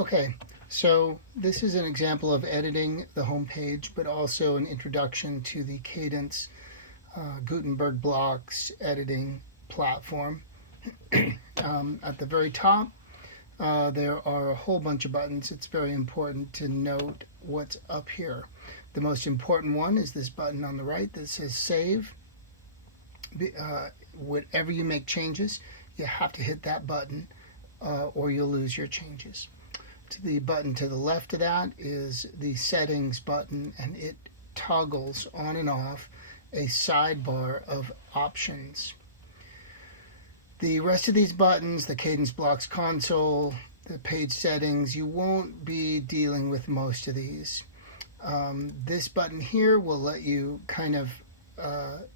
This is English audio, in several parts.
Okay, so this is an example of editing the home page, but also an introduction to the Cadence Gutenberg Blocks editing platform. At the very top, there are a whole bunch of buttons. It's very important to note what's up here. The most important one is this button on the right that says Save. Whenever you make changes, you have to hit that button or you'll lose your changes. The button to the left of that is the Settings button, and it toggles on and off a sidebar of options. The rest of these buttons, the Cadence Blocks console, the page settings, you won't be dealing with most of these. This button here will let you kind of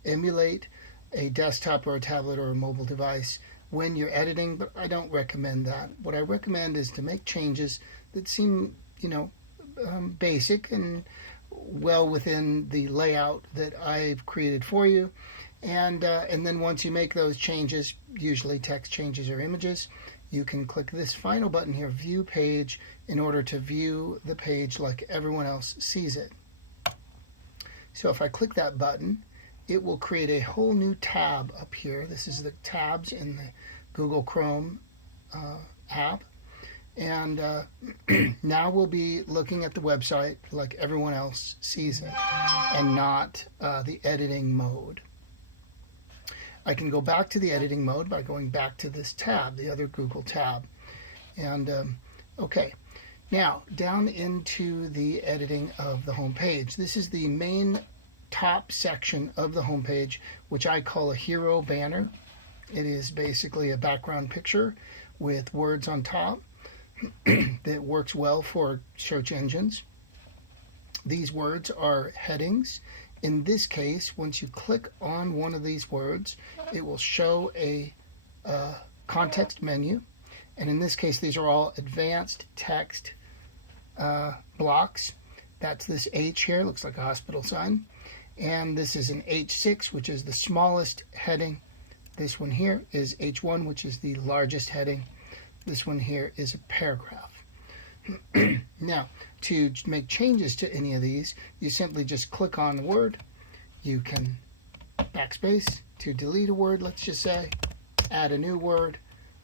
emulate a desktop or a tablet or a mobile device when you're editing, but I don't recommend that. What I recommend is to make changes that seem, basic and well within the layout that I've created for you. And then once you make those changes, usually text changes or images, you can click this final button here, View Page, in order to view the page like everyone else sees it. So if I click that button, it will create a whole new tab up here. This is the tabs in the Google Chrome app. And now we'll be looking at the website like everyone else sees it and not the editing mode. I can go back to the editing mode by going back to this tab, the other Google tab. And okay, now down into the editing of the home page. This is the main top section of the home page, which I call a hero banner. It is basically a background picture with words on top that works well for search engines. These words are headings. In this case, once you click on one of these words, it will show a context menu. And in this case, these are all advanced text blocks. That's this H here, looks like a hospital sign. And this is an H6, which is the smallest heading. This one here is H1, which is the largest heading. This one here is a paragraph. Now, to make changes to any of these, you simply just click on the word. You can backspace to delete a word, let's just say, add a new word,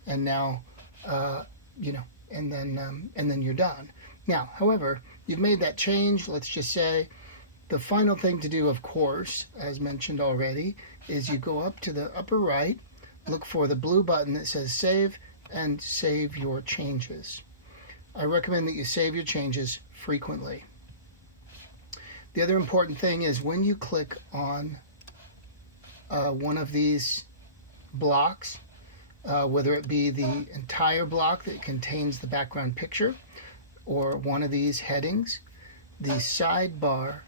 and now, and then you're done. Now, however, you've made that change, let's just say. The final thing to do, of course, as mentioned already, is you go up to the upper right, look for the blue button that says Save, and save your changes. I recommend that you save your changes frequently. The other important thing is when you click on one of these blocks, whether it be the entire block that contains the background picture or one of these headings, the sidebar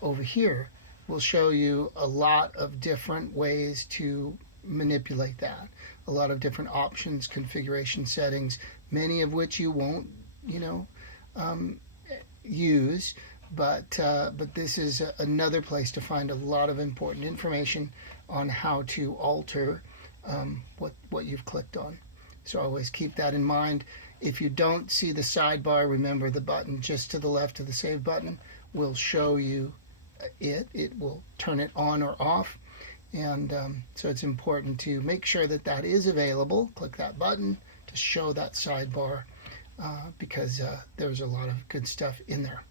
over here will show you a lot of different ways to manipulate that. A lot of different options, configuration settings, many of which you won't, use, but this is another place to find a lot of important information on how to alter what you've clicked on. So always keep that in mind. If you don't see the sidebar, remember the button just to the left of the Save button will show you it will turn it on or off. And so it's important to make sure that that is available. Click that button to show that sidebar because there's a lot of good stuff in there.